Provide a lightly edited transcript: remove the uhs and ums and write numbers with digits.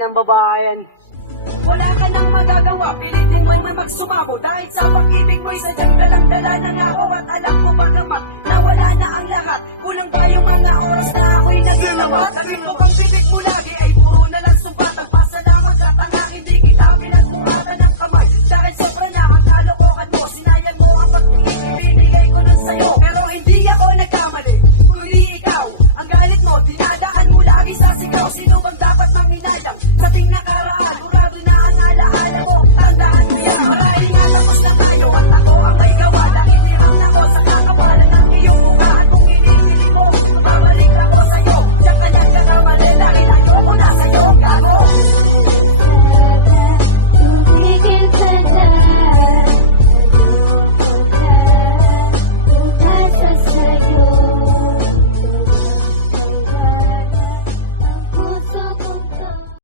ng babayan. Wala ka nang magagawa, pilitin mo'y may magsumamo. Dahil sa pag-ibig mo'y sadyang dalang-dala ng ako. At alam ko bagamat na wala na ang lahat. Kulang pa yung mga oras na ako'y naglalawat. Sabi ko bang bibig mo lahat